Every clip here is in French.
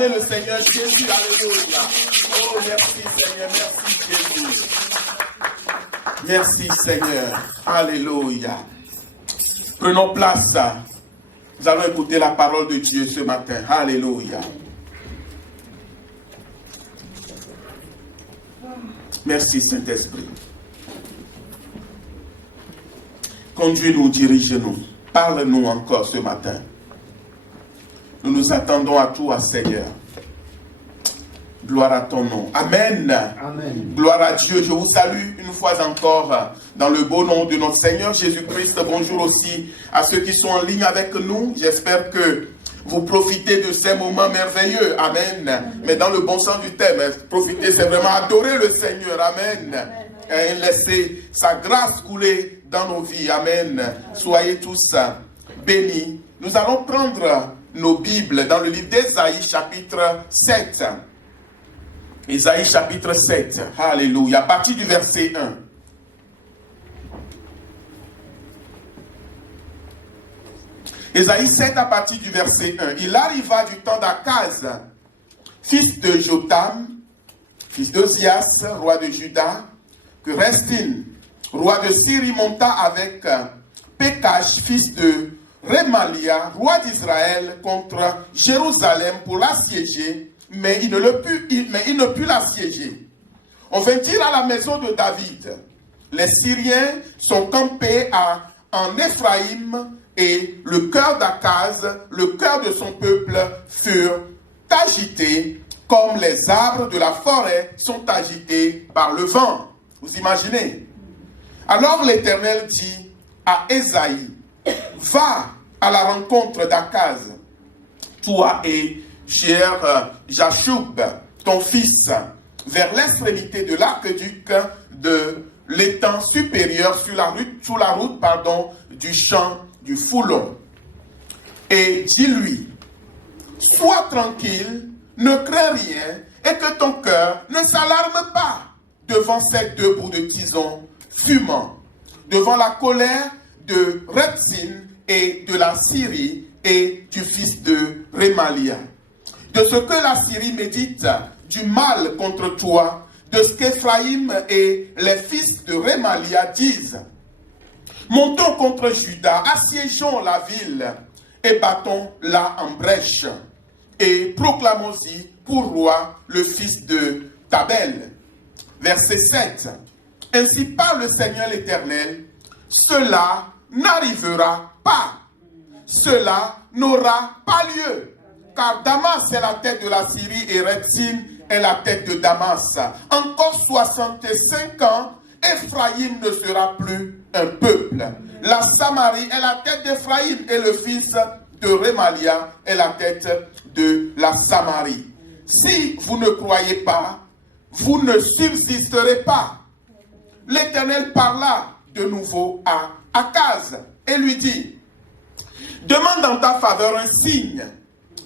acclamer le Seigneur Jésus. Alléluia. Oh, merci Seigneur, merci Jésus. Merci Seigneur. Alléluia. Prenons place. Nous allons écouter la parole de Dieu ce matin. Alléluia. Merci Saint-Esprit. Conduis-nous, dirige-nous. Parle-nous encore ce matin. Nous nous attendons à toi, Seigneur. Gloire à ton nom. Amen. Amen. Gloire à Dieu. Je vous salue une fois encore dans le beau nom de notre Seigneur Jésus-Christ. Bonjour aussi à ceux qui sont en ligne avec nous. J'espère que vous profitez de ces moments merveilleux. Amen. Mais dans le bon sens du terme, profiter, c'est vraiment adorer le Seigneur. Amen. Et laisser sa grâce couler dans nos vies. Amen. Soyez tous bénis. Nous allons prendre nos Bibles dans le livre d'Ésaïe, chapitre 7. Ésaïe, chapitre 7. Alléluia. À partir du verset 1. Ésaïe 7 à partir du verset 1. Il arriva du temps d'Akaz, fils de Jotam, fils d'Ozias, roi de Juda, que Restin, roi de Syrie, monta avec Pékash, fils de Remalia, roi d'Israël, contre Jérusalem pour l'assiéger, mais il ne put l'assiéger. On vint dire à la maison de David, les Syriens sont campés en Éphraïm, et le cœur d'Akaz, le cœur de son peuple, furent agités comme les arbres de la forêt sont agités par le vent. Vous imaginez? Alors l'Éternel dit à Ésaïe, va à la rencontre d'Akaz, toi et Jashub, ton fils, vers l'extrémité de l'aqueduc de l'étang supérieur sur la route du champ du Foulon. Et dis-lui, sois tranquille, ne crains rien, et que ton cœur ne s'alarme pas devant ces deux bouts de tison fumants, devant la colère de Repsin et de la Syrie et du fils de Remalia. De ce que la Syrie médite du mal contre toi, de ce qu'Éphraïm et les fils de Remalia disent. Montons contre Juda, assiégeons la ville et battons-la en brèche. Et proclamons-y pour roi le fils de Tabel. Verset 7. Ainsi parle le Seigneur l'Éternel, cela n'arrivera pas. Cela n'aura pas lieu. Car Damas est la tête de la Syrie et Repsin est la tête de Damas. Encore 65 ans, Éphraïm ne sera plus un peuple. La Samarie est la tête d'Éphraïm et le fils de Remalia est la tête de la Samarie. Si vous ne croyez pas, vous ne subsisterez pas. L'Éternel parla de nouveau à Akaz et lui dit, demande en ta faveur un signe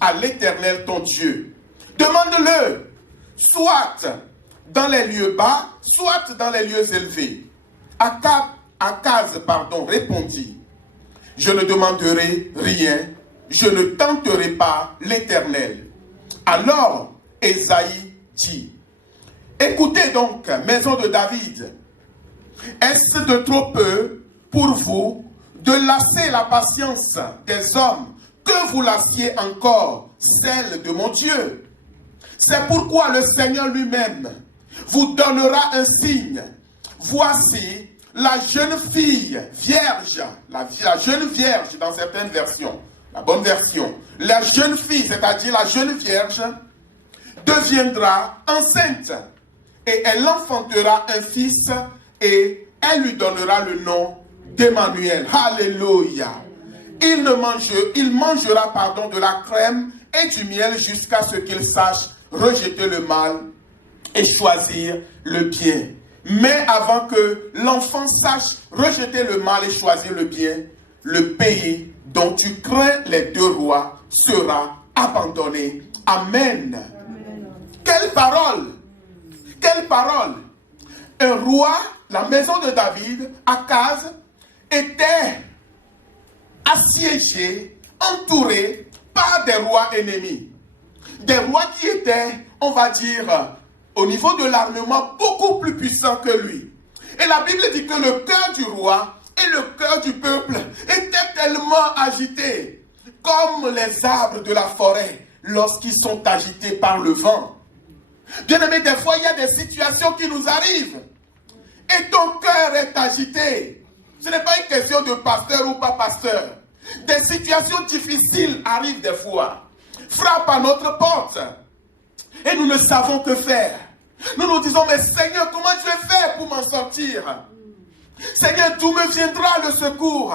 à l'Éternel ton Dieu. Demande-le, soit dans les lieux bas, soit dans les lieux élevés. Akaz répondit, je ne demanderai rien, je ne tenterai pas l'Éternel. Alors Ésaïe dit, écoutez donc, maison de David, est-ce de trop peu pour vous de lasser la patience des hommes que vous lassiez encore celle de mon Dieu? C'est pourquoi le Seigneur lui-même vous donnera un signe. Voici la jeune fille vierge, la jeune vierge dans certaines versions, la bonne version, la jeune fille, c'est-à-dire la jeune vierge, deviendra enceinte et elle enfantera un fils et elle lui donnera le nom d'Emmanuel. Alléluia. Il mangera de la crème et du miel jusqu'à ce qu'il sache rejeter le mal et choisir le bien. Mais avant que l'enfant sache rejeter le mal et choisir le bien, le pays dont tu crains les deux rois sera abandonné. Amen. Amen. Quelle parole! Quelle parole! Un roi, la maison de David, Akaz, était assiégé, entouré par des rois ennemis. des rois qui étaient, on va dire, au niveau de l'armement, beaucoup plus puissants que lui. Et la Bible dit que le cœur du roi et le cœur du peuple étaient tellement agités, comme les arbres de la forêt, lorsqu'ils sont agités par le vent. Bien-aimés, des fois, il y a des situations qui nous arrivent. Et ton cœur est agité. Ce n'est pas une question de pasteur ou pas pasteur. Des situations difficiles arrivent des fois, frappent à notre porte. Et nous ne savons que faire. Nous nous disons, mais Seigneur, comment je vais faire pour m'en sortir? Seigneur, d'où me viendra le secours?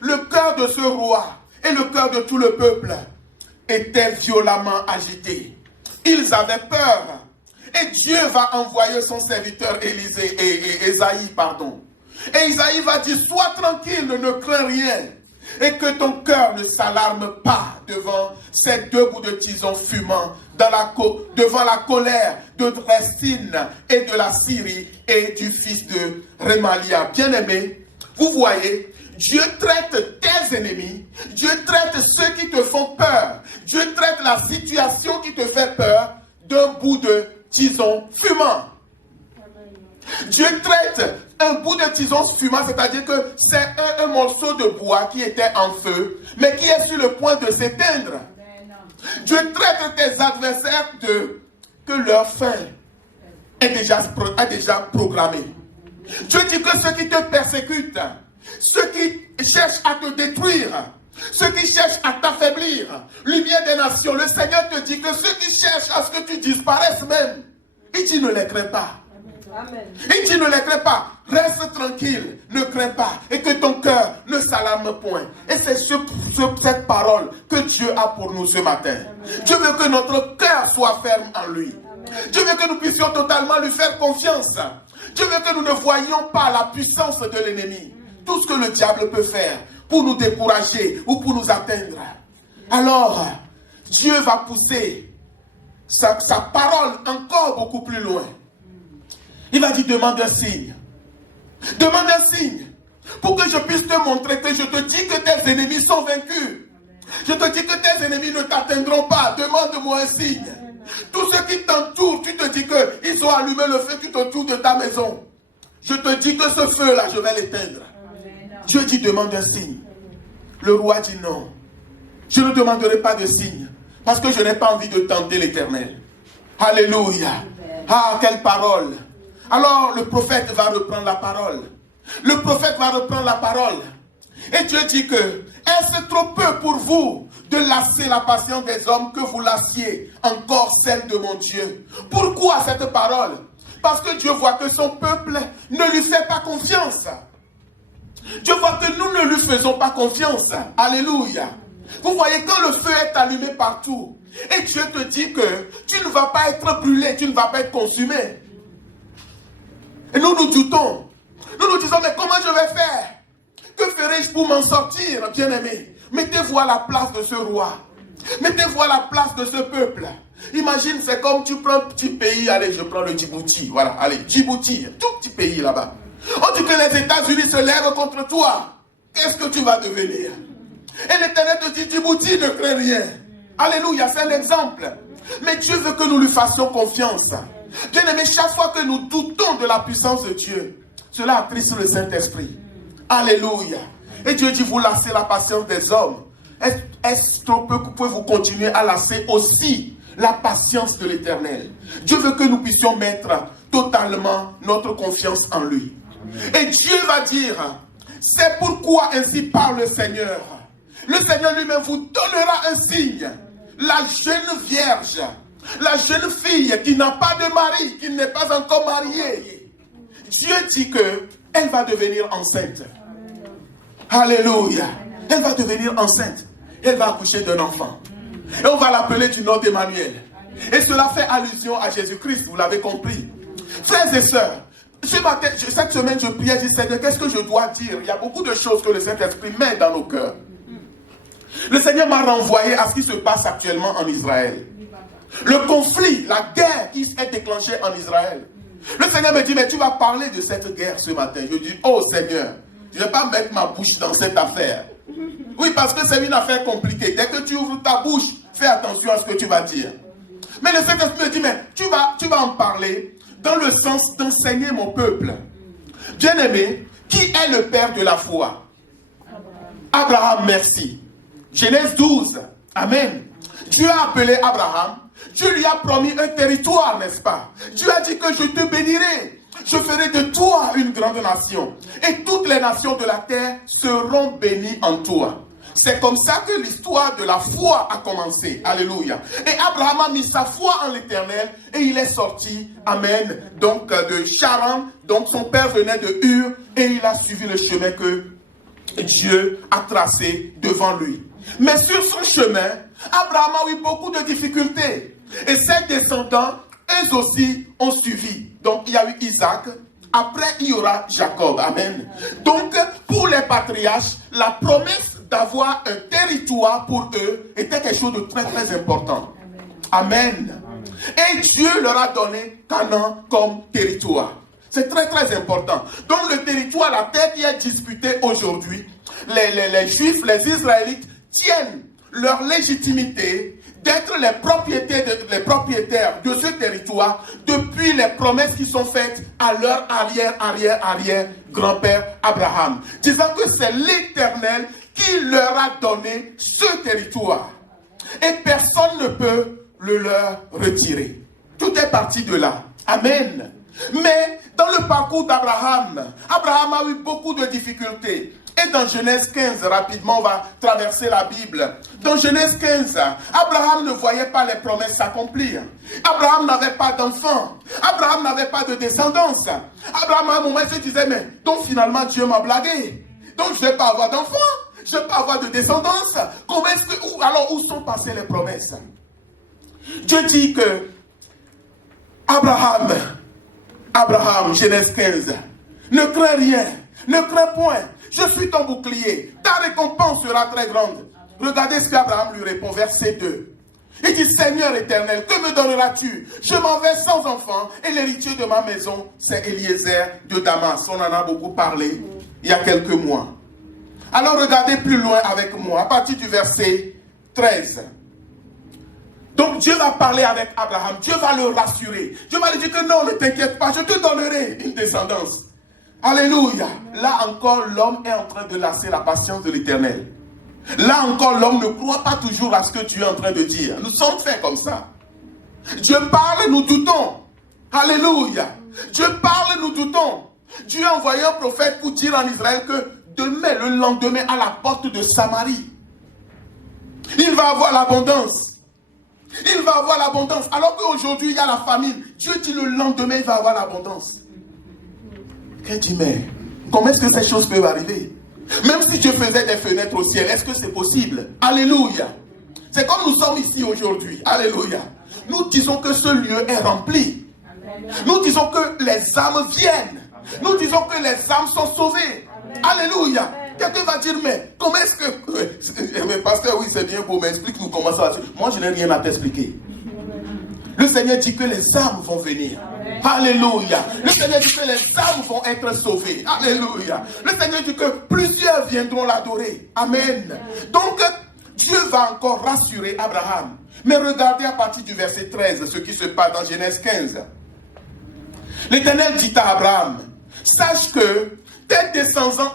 Le cœur de ce roi et le cœur de tout le peuple étaient violemment agités. Ils avaient peur. Et Dieu va envoyer son serviteur Ésaïe, pardon. Et Isaïe va dire, sois tranquille, ne crains rien. Et que ton cœur ne s'alarme pas devant ces deux bouts de tison fumant devant la colère de Restine et de la Syrie et du fils de Rémalia. Bien-aimé, vous voyez, Dieu traite tes ennemis, Dieu traite ceux qui te font peur, Dieu traite la situation qui te fait peur d'un bout de tison fumant. Dieu traite un bout de tison fumant, c'est-à-dire que c'est un morceau de bois qui était en feu, mais qui est sur le point de s'éteindre. Dieu traite tes adversaires que leur fin est déjà programmée. Dieu dit que ceux qui te persécutent, ceux qui cherchent à te détruire, ceux qui cherchent à t'affaiblir, lumière des nations, le Seigneur te dit que ceux qui cherchent à ce que tu disparaisses même, il dit ne les crains pas. Amen. Il dit ne les crains pas, reste tranquille, ne crains pas, et que ton cœur ne s'alarme point. Et c'est cette parole que Dieu a pour nous ce matin. Amen. Dieu veut que notre cœur soit ferme en lui. Amen. Dieu veut que nous puissions totalement lui faire confiance. Dieu veut que nous ne voyions pas la puissance de l'ennemi, tout ce que le diable peut faire pour nous décourager ou pour nous atteindre. Alors, Dieu va pousser sa parole encore beaucoup plus loin. Il va dire, demande un signe. Demande un signe. Pour que je puisse te montrer que je te dis que tes ennemis sont vaincus. Je te dis que tes ennemis ne t'atteindront pas. Demande-moi un signe. Tous ceux qui t'entourent, tu te dis qu'ils ont allumé le feu tout autour de ta maison. Je te dis que ce feu-là, je vais l'éteindre. Dieu dit, demande un signe. Le roi dit non. Je ne demanderai pas de signe. Parce que je n'ai pas envie de tenter l'Éternel. Alléluia. Ah, quelle parole. Alors le prophète va reprendre la parole. Le prophète va reprendre la parole. Et Dieu dit que, est-ce trop peu pour vous de lasser la patience des hommes que vous lassiez encore celle de mon Dieu? Pourquoi cette parole? Parce que Dieu voit que son peuple ne lui fait pas confiance. Dieu voit que nous ne lui faisons pas confiance. Alléluia. Vous voyez, quand le feu est allumé partout, et Dieu te dit que tu ne vas pas être brûlé, tu ne vas pas être consumé. Et nous nous doutons. Nous nous disons, mais comment je vais faire? Que ferai-je pour m'en sortir, bien-aimé? Mettez-vous à la place de ce roi. Mettez-vous à la place de ce peuple. Imagine, c'est comme tu prends un petit pays. Allez, je prends le Djibouti. Voilà, allez, Djibouti, tout petit pays là-bas. On dit que les États-Unis se lèvent contre toi. Qu'est-ce que tu vas devenir? Et l'Éternel te dit, Djibouti, ne crains rien. Alléluia, c'est l'exemple. Mais Dieu veut que nous lui fassions confiance. Bien-aimé, chaque fois que nous doutons de la puissance de Dieu, cela attriste le Saint-Esprit. Alléluia. Et Dieu dit, vous lassez la patience des hommes. Est-ce trop peu que pouvez-vous continuer à lasser aussi la patience de l'Éternel? Dieu veut que nous puissions mettre totalement notre confiance en lui. Et Dieu va dire, c'est pourquoi ainsi parle le Seigneur. Le Seigneur lui-même vous donnera un signe. La jeune vierge, la jeune fille qui n'a pas de mari, qui n'est pas encore mariée, Dieu dit qu'elle va devenir enceinte. Alléluia. Elle va devenir enceinte. Elle va accoucher d'un enfant. Et on va l'appeler du nom d'Emmanuel. Et cela fait allusion à Jésus-Christ, vous l'avez compris. Frères et sœurs, cette semaine je priais, je dis, Seigneur, qu'est-ce que je dois dire? Il y a beaucoup de choses que le Saint-Esprit met dans nos cœurs. Le Seigneur m'a renvoyé à ce qui se passe actuellement en Israël. Le conflit, la guerre qui est déclenchée en Israël. Le Seigneur me dit, mais tu vas parler de cette guerre ce matin. Je dis, oh Seigneur, je ne vais pas mettre ma bouche dans cette affaire. Oui, parce que c'est une affaire compliquée. Dès que tu ouvres ta bouche, fais attention à ce que tu vas dire. Mais le Saint-Esprit me dit, mais tu vas en parler dans le sens d'enseigner mon peuple. Bien-aimé, qui est le père de la foi? Abraham, merci. Genèse 12, amen. Dieu a appelé Abraham, Dieu lui a promis un territoire, n'est-ce pas? Dieu a dit que je te bénirai, je ferai de toi une grande nation, et toutes les nations de la terre seront bénies en toi. C'est comme ça que l'histoire de la foi a commencé. Alléluia. Et Abraham a mis sa foi en l'Éternel et il est sorti, amen, donc de Charan. Donc son père venait de Ur et il a suivi le chemin que Dieu a tracé devant lui. Mais sur son chemin, Abraham a eu beaucoup de difficultés. Et ses descendants, eux aussi, ont suivi. Donc il y a eu Isaac. Après, il y aura Jacob. Amen. Donc, pour les patriarches, la promesse d'avoir un territoire pour eux était quelque chose de très très important. Amen. Et Dieu leur a donné Canaan comme territoire. C'est très très important. Donc le territoire, la terre qui est disputée aujourd'hui, les Juifs, les Israélites tiennent leur légitimité d'être les propriétaires de ce territoire depuis les promesses qui sont faites à leur arrière grand-père Abraham, disant que c'est l'Éternel qui leur a donné ce territoire. Et personne ne peut le leur retirer. Tout est parti de là. Amen. Mais dans le parcours d'Abraham, Abraham a eu beaucoup de difficultés. Et dans Genèse 15, rapidement, on va traverser la Bible. Dans Genèse 15, Abraham ne voyait pas les promesses s'accomplir. Abraham n'avait pas d'enfants. Abraham n'avait pas de descendance. Abraham, à un moment, se disait, mais donc finalement, Dieu m'a blagué. Donc je ne vais pas avoir d'enfants. Je ne vais pas avoir de descendance. Comment est-ce que, alors où sont passées les promesses? Dieu dit que Abraham, Genèse 15, ne crains rien, ne crains point. Je suis ton bouclier, ta récompense sera très grande. Regardez ce qu'Abraham lui répond, verset 2. Il dit, Seigneur éternel, que me donneras-tu? Je m'en vais sans enfant et l'héritier de ma maison, c'est Eliezer de Damas. On en a beaucoup parlé il y a quelques mois. Alors regardez plus loin avec moi, à partir du verset 13. Donc Dieu va parler avec Abraham, Dieu va le rassurer. Dieu va lui dire que non, ne t'inquiète pas, je te donnerai une descendance. Alléluia. Là encore, l'homme est en train de lasser la patience de l'Éternel. Là encore, l'homme ne croit pas toujours à ce que Dieu est en train de dire. Nous sommes faits comme ça. Dieu parle, nous doutons. Alléluia. Dieu parle, nous doutons. Dieu a envoyé un prophète pour dire en Israël que demain, le lendemain, à la porte de Samarie, il va avoir l'abondance. Il va avoir l'abondance. Alors qu'aujourd'hui, il y a la famine. Dieu dit le lendemain, il va avoir l'abondance. Qu'est-ce que tu mets? Comment est-ce que ces choses peuvent arriver? Même si Dieu faisait des fenêtres au ciel, est-ce que c'est possible? Alléluia. C'est comme nous sommes ici aujourd'hui. Alléluia. Nous disons que ce lieu est rempli. Nous disons que les âmes viennent. Nous disons que les âmes sont sauvées. Alléluia. Quelqu'un va dire, mais comment est-ce que... Mais pasteur, oui, c'est bien beau, mais explique-nous comment ça va. Moi, je n'ai rien à t'expliquer. Le Seigneur dit que les âmes vont venir. Alléluia. Le Seigneur dit que les âmes vont être sauvées. Alléluia. Le Seigneur dit que plusieurs viendront l'adorer. Amen. Donc, Dieu va encore rassurer Abraham. Mais regardez à partir du verset 13 ce qui se passe dans Genèse 15. L'Éternel dit à Abraham, sache que tes descendants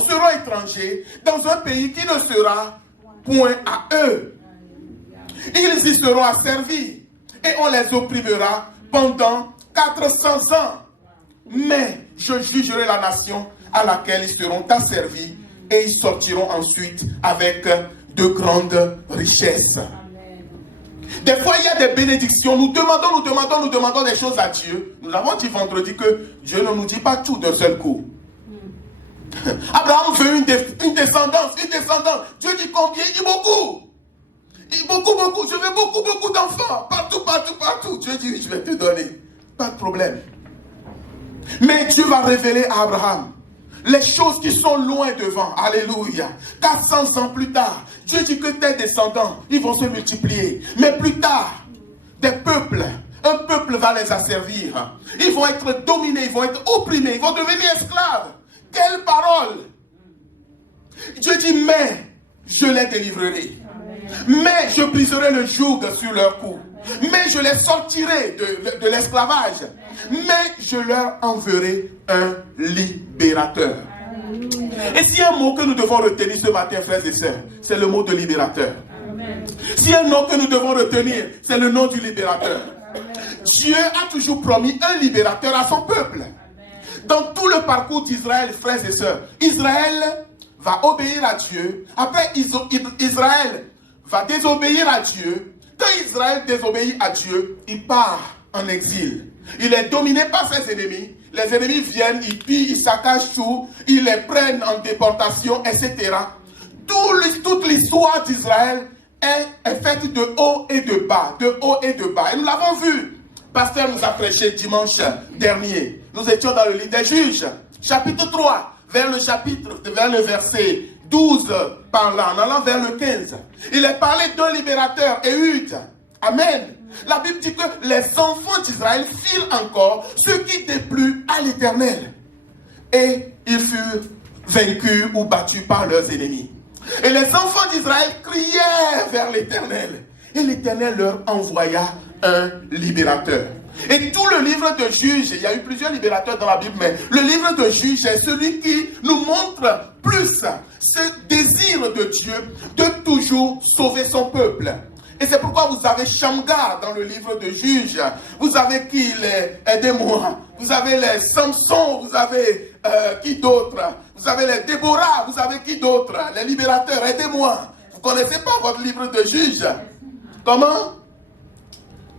seront étrangers dans un pays qui ne sera point à eux. Ils y seront asservis et on les opprimera pendant 400 ans. Mais je jugerai la nation à laquelle ils seront asservis et ils sortiront ensuite avec de grandes richesses. Des fois, il y a des bénédictions. Nous demandons des choses à Dieu. Nous avons dit vendredi que Dieu ne nous dit pas tout d'un seul coup. Abraham veut une descendance. Dieu dit combien? Il dit beaucoup. Beaucoup. Je veux beaucoup d'enfants. Partout. Dieu dit, je vais te donner. Pas de problème. Mais Dieu va révéler à Abraham les choses qui sont loin devant. Alléluia. 400 ans plus tard, Dieu dit que tes descendants, ils vont se multiplier. Mais plus tard, un peuple va les asservir. Ils vont être dominés, ils vont être opprimés, ils vont devenir esclaves. Quelle parole! Dieu dit, mais je les délivrerai. Mais je briserai le joug sur leur cou. Mais je les sortirai de l'esclavage. Mais je leur enverrai un libérateur. Et s'il y a un mot que nous devons retenir ce matin, frères et sœurs, c'est le mot de libérateur. S'il y a un nom que nous devons retenir, c'est le nom du libérateur. Dieu a toujours promis un libérateur à son peuple. Dans tout le parcours d'Israël, frères et sœurs, Israël va obéir à Dieu. Après, Israël va désobéir à Dieu. Quand Israël désobéit à Dieu, il part en exil. Il est dominé par ses ennemis. Les ennemis viennent, ils pillent, ils saccagent tout, ils les prennent en déportation, etc. Toute l'histoire d'Israël est faite de haut et de bas, de haut et de bas. Et nous l'avons vu. Pasteur nous a prêché dimanche dernier. Nous étions dans le livre des Juges, chapitre 3, vers le verset 12 par là, en allant vers le 15. Il est parlé d'un libérateur, Ehud. Amen. La Bible dit que les enfants d'Israël firent encore ce qui déplut à l'Éternel. Et ils furent vaincus ou battus par leurs ennemis. Et les enfants d'Israël crièrent vers l'Éternel. Et l'Éternel leur envoya un libérateur. Et tout le livre de Juges, il y a eu plusieurs libérateurs dans la Bible, mais le livre de Juges est celui qui nous montre plus ce désir de Dieu de toujours sauver son peuple. Et c'est pourquoi vous avez Shamgar dans le livre de Juges. Vous avez qui? Aidez-moi. Vous avez les Samson, vous avez qui d'autre? Vous avez les Déborah, vous avez qui d'autre? Les libérateurs, aidez-moi. Vous ne connaissez pas votre livre de Juges? Comment?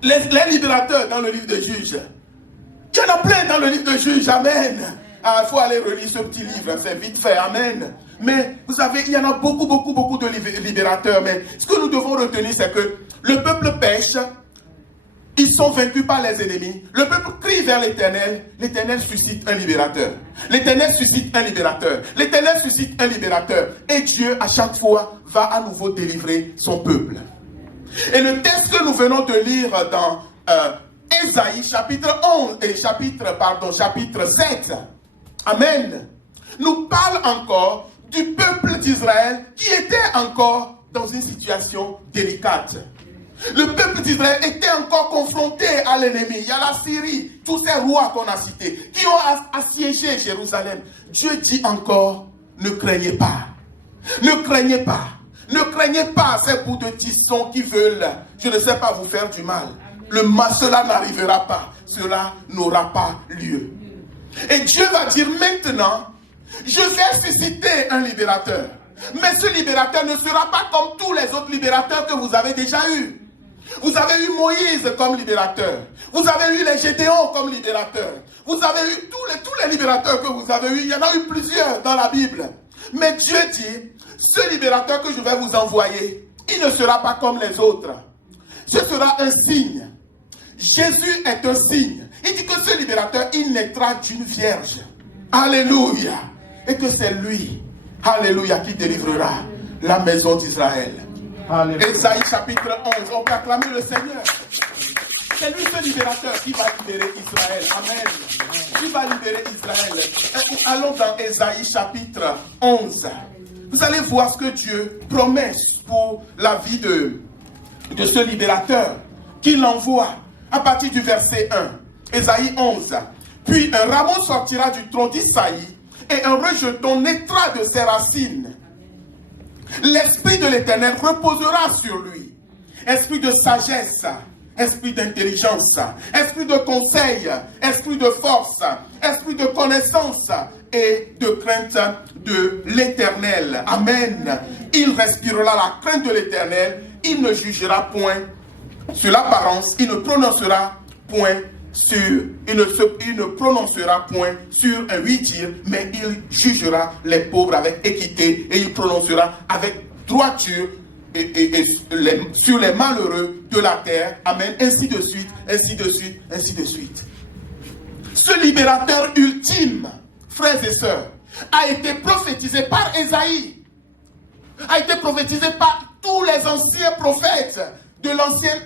Les libérateurs dans le livre de Juges. Il y en a plein dans le livre de Juges, amen. Il faut aller relire ce petit livre, c'est vite fait, amen. Mais vous savez, il y en a beaucoup de libérateurs. Mais ce que nous devons retenir, c'est que le peuple pêche, ils sont vaincus par les ennemis. Le peuple crie vers l'Éternel, l'Éternel suscite un libérateur. L'Éternel suscite un libérateur. L'Éternel suscite un libérateur. Et Dieu, à chaque fois, va à nouveau délivrer son peuple. Et le texte que nous venons de lire dans Ésaïe, chapitre 11, et chapitre 7, amen, nous parle encore du peuple d'Israël qui était encore dans une situation délicate. Le peuple d'Israël était encore confronté à l'ennemi. Il y a la Syrie, tous ces rois qu'on a cités, qui ont assiégé Jérusalem. Dieu dit encore, ne craignez pas. Ne craignez pas. Ne craignez pas ces bouts de tisson qui veulent, je ne sais pas, vous faire du mal. Cela n'arrivera pas. Cela n'aura pas lieu. Et Dieu va dire maintenant, je vais susciter un libérateur. Mais ce libérateur ne sera pas comme tous les autres libérateurs que vous avez déjà eus. Vous avez eu Moïse comme libérateur. Vous avez eu les Gédéons comme libérateurs. Vous avez eu tous les libérateurs que vous avez eus. Il y en a eu plusieurs dans la Bible. Mais Dieu dit, ce libérateur que je vais vous envoyer, il ne sera pas comme les autres. Ce sera un signe. Jésus est un signe. Il dit que ce libérateur, il naîtra d'une vierge. Alléluia. Et que c'est lui, alléluia, qui délivrera la maison d'Israël. Ésaïe chapitre 11, on peut acclamer le Seigneur. C'est lui ce libérateur qui va libérer Israël. Amen. Qui va libérer Israël. Allons dans Ésaïe chapitre 11. Vous allez voir ce que Dieu promet pour la vie de ce libérateur qu'il envoie à partir du verset 1. Ésaïe 11. Puis un rameau sortira du tronc d'Isaïe et un rejeton naîtra de ses racines. L'esprit de l'Éternel reposera sur lui. Esprit de sagesse, esprit d'intelligence, esprit de conseil, esprit de force, esprit de connaissance et de crainte de l'Éternel. Amen. Il respirera la crainte de l'Éternel. Il ne jugera point sur l'apparence. Il ne prononcera point il ne prononcera point sur un oui-dire, mais il jugera les pauvres avec équité et il prononcera avec droiture sur les malheureux de la terre. Amen. Ainsi de suite, ainsi de suite, ainsi de suite. Ce libérateur ultime, frères et sœurs, a été prophétisé par Ésaïe, a été prophétisé par tous les anciens prophètes de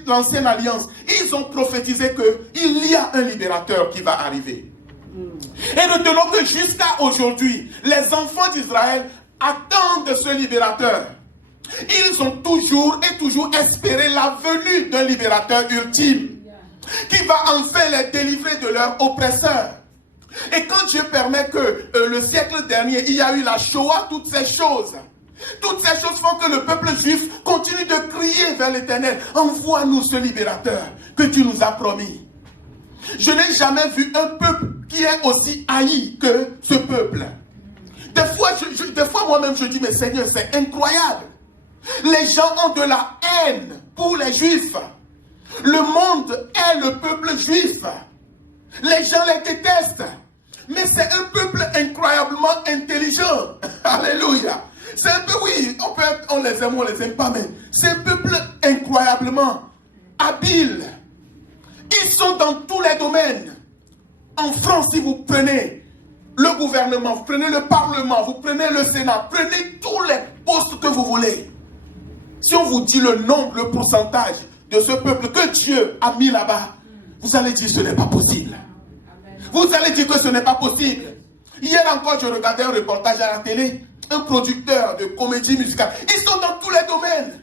l'ancienne alliance. Ils ont prophétisé qu'il y a un libérateur qui va arriver. Et retenons que jusqu'à aujourd'hui, les enfants d'Israël attendent ce libérateur. Ils ont toujours et toujours espéré la venue d'un libérateur ultime qui va enfin les délivrer de leurs oppresseurs. Et quand Dieu permet que le siècle dernier, il y a eu la Shoah, toutes ces choses font que le peuple juif continue de crier vers l'Éternel. Envoie-nous ce libérateur que tu nous as promis. Je n'ai jamais vu un peuple qui est aussi haï que ce peuple. Des fois moi-même je dis, mais Seigneur, c'est incroyable. Les gens ont de la haine pour les Juifs. Le monde est le peuple juif. Les gens les détestent. Mais c'est un peuple incroyablement intelligent. Alléluia. C'est un peu, oui, on les aime ou on les aime pas, mais c'est un peuple incroyablement habile. Ils sont dans tous les domaines. En France, si vous prenez le gouvernement, vous prenez le Parlement, vous prenez le Sénat, prenez tous les postes que vous voulez. Si on vous dit le nombre, le pourcentage de ce peuple que Dieu a mis là-bas, vous allez dire ce n'est pas possible. Vous allez dire que ce n'est pas possible. Hier encore, je regardais un reportage à la télé, un producteur de comédie musicale. Ils sont dans tous les domaines.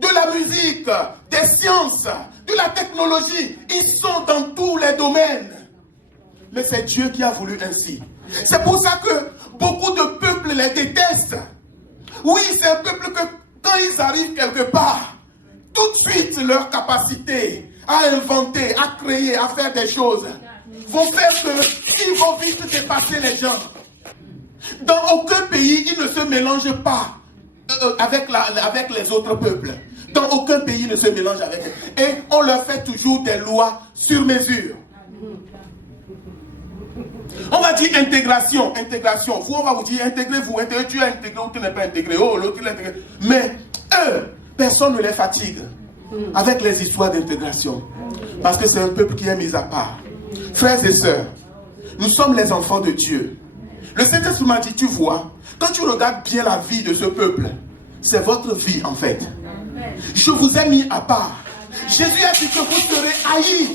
De la musique, des sciences, de la technologie. Ils sont dans tous les domaines. Mais c'est Dieu qui a voulu ainsi. C'est pour ça que beaucoup de peuples les détestent. Oui, c'est un peuple que quand ils arrivent quelque part, tout de suite leur capacité à inventer, à créer, à faire des choses vont faire qu'ils vont vite dépasser les gens. Dans aucun pays, ils ne se mélangent pas avec les autres peuples. Dans aucun pays, ils ne se mélangent avec eux. Et on leur fait toujours des lois sur mesure. On va dire intégration. Vous, on va vous dire intégrez-vous. Tu es intégré ou tu n'es pas intégré. Oh, l'autre, il est intégré. Mais eux, personne ne les fatigue avec les histoires d'intégration. Parce que c'est un peuple qui est mis à part. Frères et sœurs, nous sommes les enfants de Dieu. Le Saint-Esprit m'a dit, tu vois, quand tu regardes bien la vie de ce peuple, c'est votre vie en fait. Je vous ai mis à part. Jésus a dit que vous serez haïs.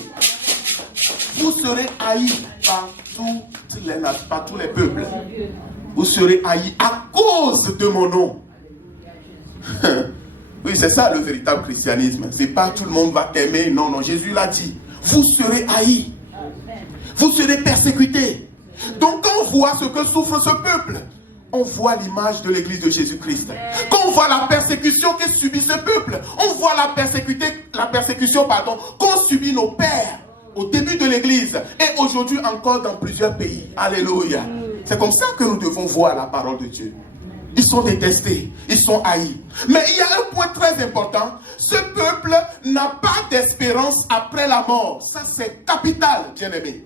Vous serez haïs par tous les peuples. Vous serez haïs à cause de mon nom. Oui, c'est ça le véritable christianisme. C'est pas tout le monde va t'aimer. Non, non, Jésus l'a dit. Vous serez haïs. Vous serez persécutés. Donc quand on voit ce que souffre ce peuple, on voit l'image de l'église de Jésus-Christ. Quand on voit la persécution que subit ce peuple, on voit la persécution qu'ont subi nos pères au début de l'église et aujourd'hui encore dans plusieurs pays. Alléluia. C'est comme ça que nous devons voir la parole de Dieu. Ils sont détestés, ils sont haïs. Mais il y a un point très important. Ce peuple n'a pas d'espérance après la mort. Ça, c'est capital, bien-aimé.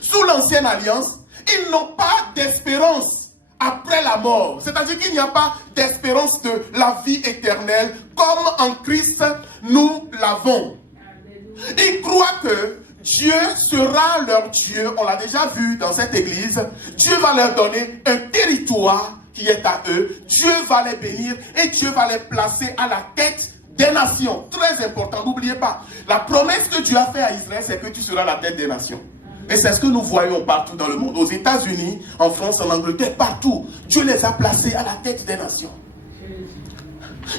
Sous l'ancienne alliance, ils n'ont pas d'espérance après la mort. C'est-à-dire qu'il n'y a pas d'espérance de la vie éternelle comme en Christ nous l'avons. Ils croient que Dieu sera leur Dieu. On l'a déjà vu dans cette église. Dieu va leur donner un territoire qui est à eux. Dieu va les bénir et Dieu va les placer à la tête des nations. Très important, n'oubliez pas. La promesse que Dieu a faite à Israël, c'est que tu seras la tête des nations. Et c'est ce que nous voyons partout dans le monde. Aux États-Unis, en France, en Angleterre, partout. Dieu les a placés à la tête des nations.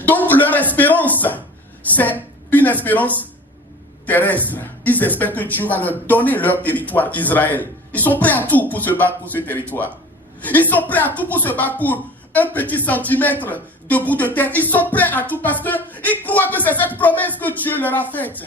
Donc leur espérance, c'est une espérance terrestre. Ils espèrent que Dieu va leur donner leur territoire, Israël. Ils sont prêts à tout pour se battre pour ce territoire. Ils sont prêts à tout pour se battre pour un petit centimètre de bout de terre. Ils sont prêts à tout parce qu'ils croient que c'est cette promesse que Dieu leur a faite.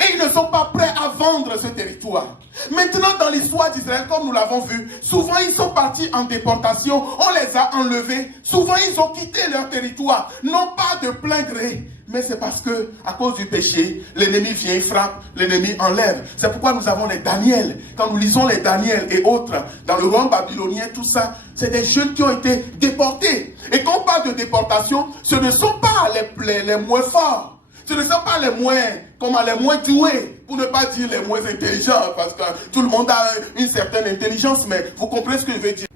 Et ils ne sont pas prêts à vendre ce territoire. Maintenant, dans l'histoire d'Israël, comme nous l'avons vu, souvent ils sont partis en déportation, on les a enlevés. Souvent ils ont quitté leur territoire, non pas de plein gré, mais c'est parce que, à cause du péché, l'ennemi vient, il frappe, l'ennemi enlève. C'est pourquoi nous avons les Daniel. Quand nous lisons les Daniel et autres, dans le royaume babylonien, tout ça, c'est des jeunes qui ont été déportés. Et quand on parle de déportation, ce ne sont pas les moins forts. Ce ne sont pas les moins doués, pour ne pas dire les moins intelligents, parce que tout le monde a une certaine intelligence, mais vous comprenez ce que je veux dire.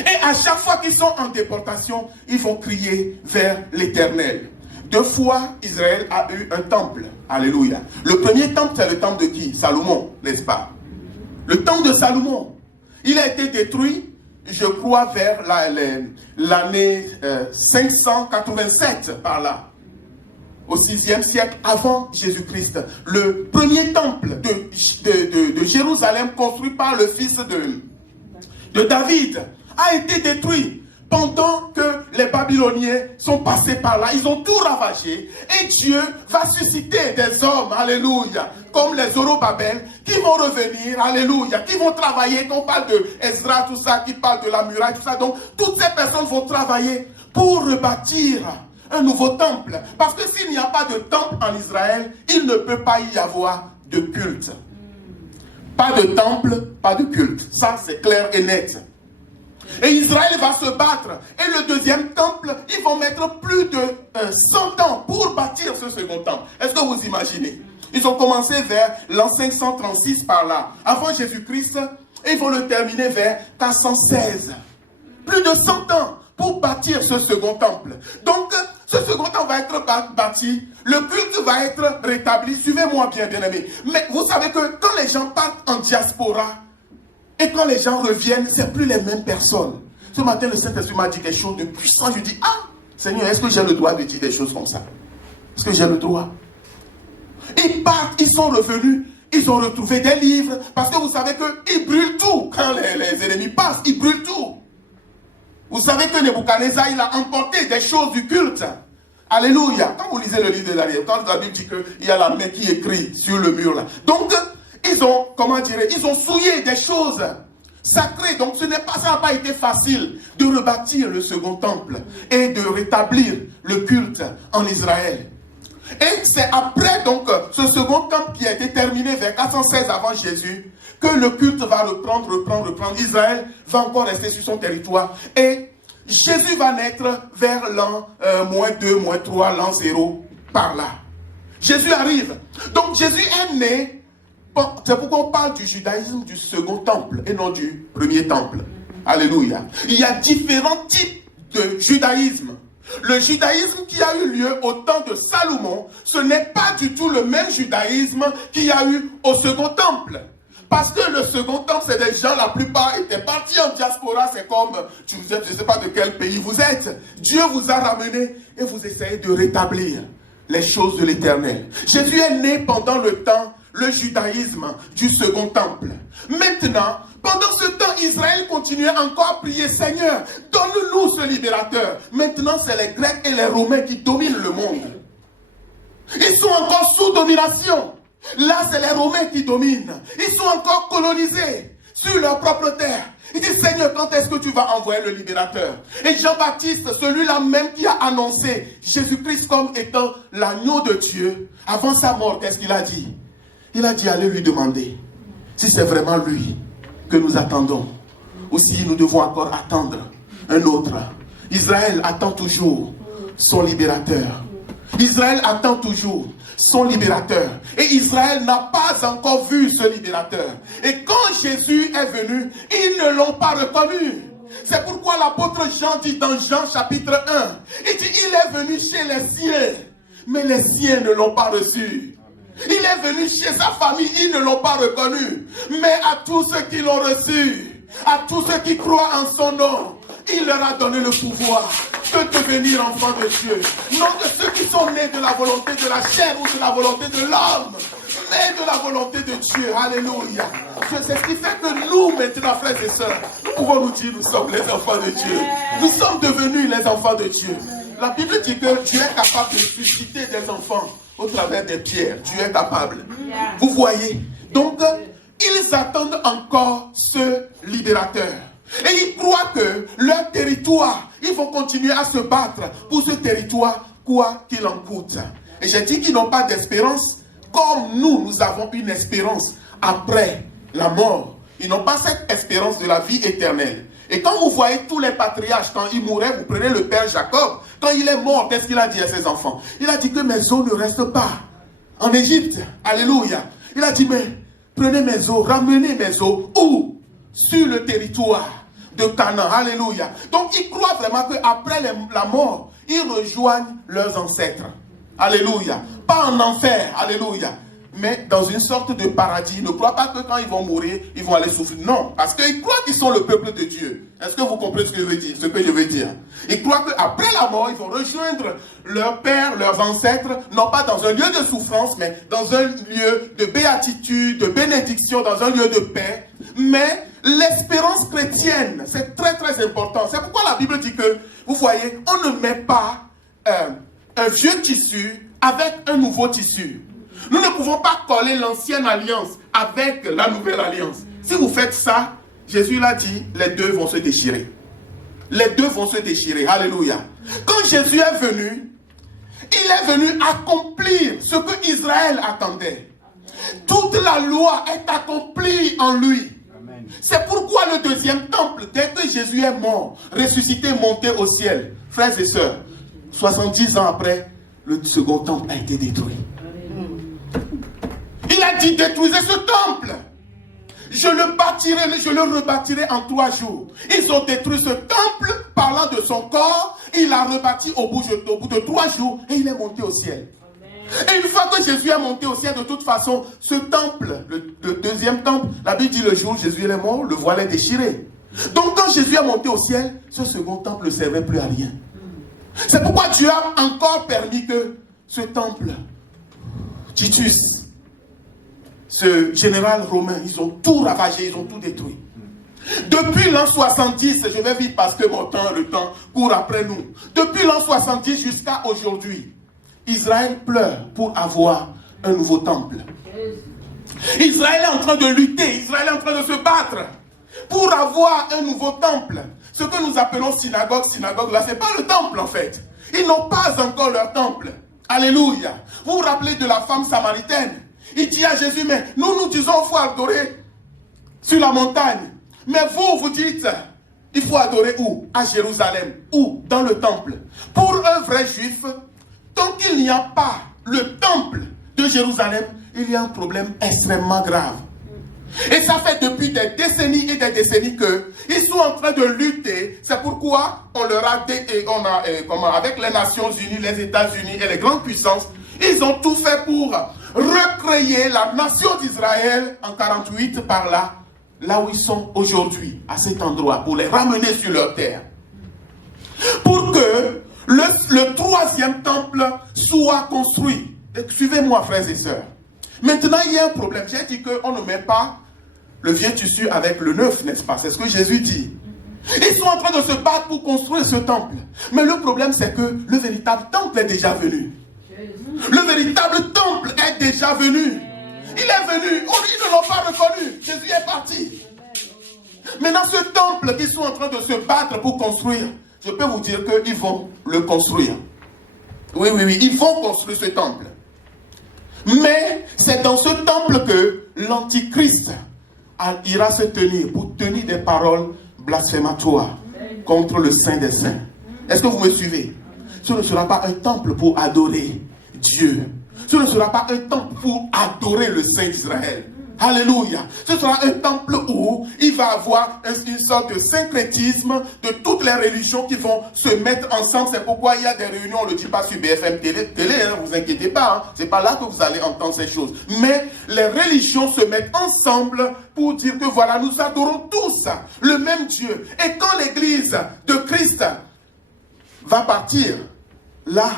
Et à chaque fois qu'ils sont en déportation, ils vont crier vers l'Éternel. 2 fois, Israël a eu un temple. Alléluia. Le premier temple, c'est le temple de qui? Salomon, n'est-ce pas? Le temple de Salomon. Il a été détruit je crois, vers l'année 587, par là, au 6e siècle avant Jésus-Christ. Le premier temple de Jérusalem, construit par le fils de David, a été détruit pendant que les Babyloniens sont passés par là. Ils ont tout ravagé. Et Dieu va susciter des hommes, alléluia, comme les Zorobabel, qui vont revenir, alléluia, qui vont travailler. Quand on parle de Ezra, tout ça, qui parle de la muraille, tout ça. Donc, toutes ces personnes vont travailler pour rebâtir un nouveau temple. Parce que s'il n'y a pas de temple en Israël, il ne peut pas y avoir de culte. Pas de temple, pas de culte. Ça, c'est clair et net. Et Israël va se battre. Et le deuxième temple, ils vont mettre plus de 100 ans pour bâtir ce second temple. Est-ce que vous imaginez? Ils ont commencé vers l'an 536 par là, avant Jésus-Christ, et ils vont le terminer vers 416. Plus de 100 ans pour bâtir ce second temple. Donc, ce second temple va être bâti, le culte va être rétabli. Suivez-moi bien, bien-aimés. Mais vous savez que quand les gens partent en diaspora, et quand les gens reviennent, ce n'est plus les mêmes personnes. Ce matin, le Saint-Esprit m'a dit quelque chose de puissant. Je dis, ah, Seigneur, est-ce que j'ai le droit de dire des choses comme ça? Est-ce que j'ai le droit? Ils partent, ils sont revenus, ils ont retrouvé des livres. Parce que vous savez qu'ils brûlent tout. Quand les ennemis passent, ils brûlent tout. Vous savez que Nebuchadnezzar, il a emporté des choses du culte. Alléluia. Quand vous lisez le livre de Daniel, quand la Bible dit qu'il y a la main qui écrit sur le mur là. Donc, ils ont, comment dire, ils ont souillé des choses sacrées. Donc ça n'a pas été facile de rebâtir le second temple et de rétablir le culte en Israël. Et c'est après donc ce second temple qui a été terminé vers 416 avant Jésus que le culte va reprendre. Israël va encore rester sur son territoire. Et Jésus va naître vers l'an -2, -3, l'an 0, par là. Jésus arrive. Donc Jésus est né. C'est pourquoi on parle du judaïsme du second temple et non du premier temple. Alléluia. Il y a différents types de judaïsme. Le judaïsme qui a eu lieu au temps de Salomon, ce n'est pas du tout le même judaïsme qu'il y a eu au second temple. Parce que le second temple, c'est des gens, la plupart étaient partis en diaspora. C'est comme, je ne sais pas de quel pays vous êtes. Dieu vous a ramené et vous essayez de rétablir les choses de l'éternel. Jésus est né pendant le judaïsme du second temple. Maintenant, pendant ce temps, Israël continuait encore à prier, Seigneur, donne-nous ce libérateur. Maintenant, c'est les Grecs et les Romains qui dominent le monde. Ils sont encore sous domination. Là, c'est les Romains qui dominent. Ils sont encore colonisés sur leur propre terre. Il dit, Seigneur, quand est-ce que tu vas envoyer le libérateur? Et Jean-Baptiste, celui-là même qui a annoncé Jésus-Christ comme étant l'agneau de Dieu, avant sa mort, qu'est-ce qu'il a dit? Il a dit, allez lui demander si c'est vraiment lui que nous attendons ou si nous devons encore attendre un autre. Israël attend toujours son libérateur. Israël attend toujours son libérateur. Et Israël n'a pas encore vu ce libérateur. Et quand Jésus est venu, ils ne l'ont pas reconnu. C'est pourquoi l'apôtre Jean dit dans Jean chapitre 1, il dit, il est venu chez les siens, mais les siens ne l'ont pas reçu. Il est venu chez sa famille, ils ne l'ont pas reconnu. Mais à tous ceux qui l'ont reçu, à tous ceux qui croient en son nom, il leur a donné le pouvoir de devenir enfants de Dieu. Non de ceux qui sont nés de la volonté de la chair ou de la volonté de l'homme, mais de la volonté de Dieu. Alléluia. C'est ce qui fait que nous, maintenant, frères et sœurs, nous pouvons nous dire, nous sommes les enfants de Dieu. Nous sommes devenus les enfants de Dieu. La Bible dit que Dieu est capable de susciter des enfants au travers des pierres. Dieu est capable. Vous voyez? Donc, ils attendent encore ce libérateur. Et ils croient que leur territoire, ils vont continuer à se battre pour ce territoire, quoi qu'il en coûte. Et j'ai dit qu'ils n'ont pas d'espérance, comme nous avons une espérance après la mort. Ils n'ont pas cette espérance de la vie éternelle. Et quand vous voyez tous les patriarches, quand ils mouraient, vous prenez le père Jacob, quand il est mort, qu'est-ce qu'il a dit à ses enfants? Il a dit que mes os ne restent pas en Égypte. Alléluia. Il a dit, mais prenez mes os, ramenez mes os. Où? Sur le territoire de Canaan. Alléluia. Donc ils croient vraiment qu'après la mort, ils rejoignent leurs ancêtres. Alléluia. Pas en enfer. Alléluia. mais dans une sorte de paradis. Ils ne croient pas que quand ils vont mourir, ils vont aller souffrir. Non, parce qu'ils croient qu'ils sont le peuple de Dieu. Est-ce que vous comprenez ce que je veux dire? Ils croient qu'après la mort, ils vont rejoindre leur père, leurs ancêtres, non pas dans un lieu de souffrance, mais dans un lieu de béatitude, de bénédiction, dans un lieu de paix. Mais l'espérance chrétienne, c'est très très important. C'est pourquoi la Bible dit que, vous voyez, on ne met pas un vieux tissu avec un nouveau tissu. Nous ne pouvons pas coller l'ancienne alliance avec la nouvelle alliance. Si vous faites ça, Jésus l'a dit, les deux vont se déchirer. Les deux vont se déchirer. Alléluia. Quand Jésus est venu, il est venu accomplir ce que Israël attendait. Toute la loi est accomplie en lui. C'est pourquoi le deuxième temple, dès que Jésus est mort, ressuscité, monté au ciel, frères et sœurs, 70 ans après, le second temple a été détruit. Il a dit, détruisez ce temple. Je le bâtirai, je le rebâtirai en 3 jours. Ils ont détruit ce temple, parlant de son corps. Il l'a rebâti au bout de 3 jours et il est monté au ciel. Et une fois que Jésus est monté au ciel, de toute façon, ce temple, le deuxième temple, la Bible dit le jour où Jésus est mort, le voile est déchiré. Donc quand Jésus est monté au ciel, ce second temple ne servait plus à rien. C'est pourquoi Dieu a encore permis que ce temple, Titus, ce général romain, ils ont tout ravagé, ils ont tout détruit. Depuis l'an 70, je vais vite parce que le temps court après nous. Depuis l'an 70 jusqu'à aujourd'hui, Israël pleure pour avoir un nouveau temple. Israël est en train de lutter, Israël est en train de se battre pour avoir un nouveau temple. Ce que nous appelons synagogue, là, ce n'est pas le temple en fait. Ils n'ont pas encore leur temple. Alléluia. Vous vous rappelez de la femme samaritaine? Il dit à Jésus, mais nous disons qu'il faut adorer sur la montagne. Mais vous dites, il faut adorer où? À Jérusalem. Où? Dans le temple. Pour un vrai juif, tant qu'il n'y a pas le temple de Jérusalem, il y a un problème extrêmement grave. Et ça fait depuis des décennies et des décennies qu'ils sont en train de lutter. C'est pourquoi on leur a avec les Nations Unies, les États-Unis et les grandes puissances, ils ont tout fait pour recréer la nation d'Israël en 48 par là où ils sont aujourd'hui, à cet endroit, pour les ramener sur leur terre. Pour que le troisième temple soit construit. Suivez-moi, frères et sœurs. Maintenant, il y a un problème. J'ai dit qu'on ne met pas le vieux tissu avec le neuf, n'est-ce pas? C'est ce que Jésus dit. Ils sont en train de se battre pour construire ce temple. Mais le problème, c'est que le véritable temple est déjà venu. Le véritable temple est déjà venu. Il est venu. Oh, ils ne l'ont pas reconnu. Jésus est parti. Maintenant, ce temple qu'ils sont en train de se battre pour construire, je peux vous dire qu'ils vont le construire. Oui, ils vont construire ce temple. Mais c'est dans ce temple que l'Antichrist ira se tenir pour tenir des paroles blasphématoires contre le Saint des Saints. Est-ce que vous me suivez? Ce ne sera pas un temple pour adorer Dieu. Ce ne sera pas un temple pour adorer le Saint d'Israël. Alléluia. Ce sera un temple où il va avoir une sorte de syncrétisme de toutes les religions qui vont se mettre ensemble. C'est pourquoi il y a des réunions, on ne le dit pas sur BFM télé, hein, vous inquiétez pas. Hein. C'est pas là que vous allez entendre ces choses. Mais les religions se mettent ensemble pour dire que voilà, nous adorons tous le même Dieu. Et quand l'église de Christ va partir, là,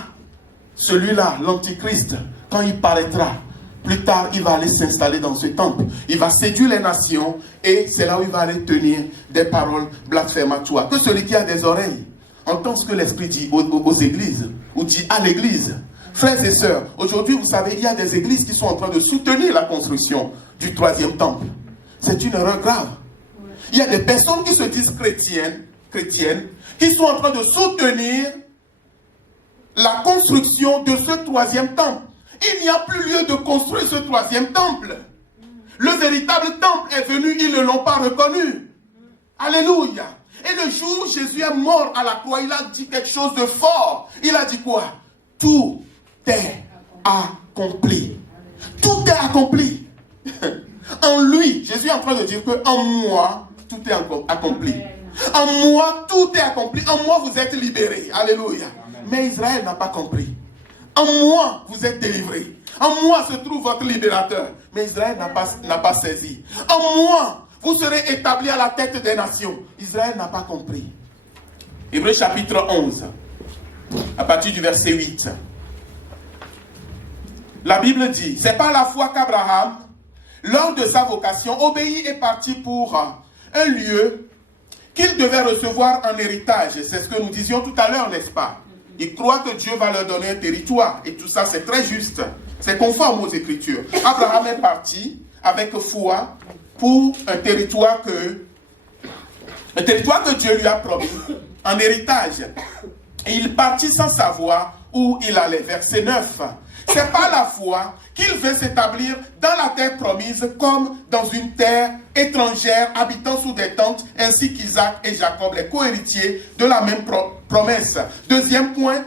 celui-là, l'Antichrist, quand il paraîtra, plus tard, il va aller s'installer dans ce temple. Il va séduire les nations et c'est là où il va aller tenir des paroles blasphématoires. Que celui qui a des oreilles entend ce que l'Esprit dit aux églises ou dit à l'église. Frères et sœurs, aujourd'hui, vous savez, il y a des églises qui sont en train de soutenir la construction du troisième temple. C'est une erreur grave. Il y a des personnes qui se disent chrétiennes, qui sont en train de soutenir la construction de ce troisième temple. Il n'y a plus lieu de construire ce troisième temple. Le véritable temple est venu, ils ne l'ont pas reconnu. Alléluia. Et le jour où Jésus est mort à la croix, il a dit quelque chose de fort. Il a dit quoi? Tout est accompli. Tout est accompli. En lui, Jésus est en train de dire que en moi, tout est accompli. En moi, tout est accompli. En moi, vous êtes libérés. Alléluia. Mais Israël n'a pas compris. En moi, vous êtes délivrés. En moi se trouve votre libérateur. Mais Israël n'a pas saisi. En moi, vous serez établis à la tête des nations. Israël n'a pas compris. Hébreux chapitre 11, à partir du verset 8. La Bible dit, c'est par la foi qu'Abraham, lors de sa vocation, obéit et partit pour un lieu qu'il devait recevoir en héritage. C'est ce que nous disions tout à l'heure, n'est-ce pas? Il croit que Dieu va leur donner un territoire. Et tout ça, c'est très juste. C'est conforme aux Écritures. Abraham est parti avec foi pour un territoire que Dieu lui a promis en héritage. Et il partit sans savoir où il allait. Verset 9. C'est par la foi qu'il veut s'établir dans la terre promise comme dans une terre étrangère, habitant sous des tentes, ainsi qu'Isaac et Jacob, les co-héritiers de la même promesse. Deuxième point,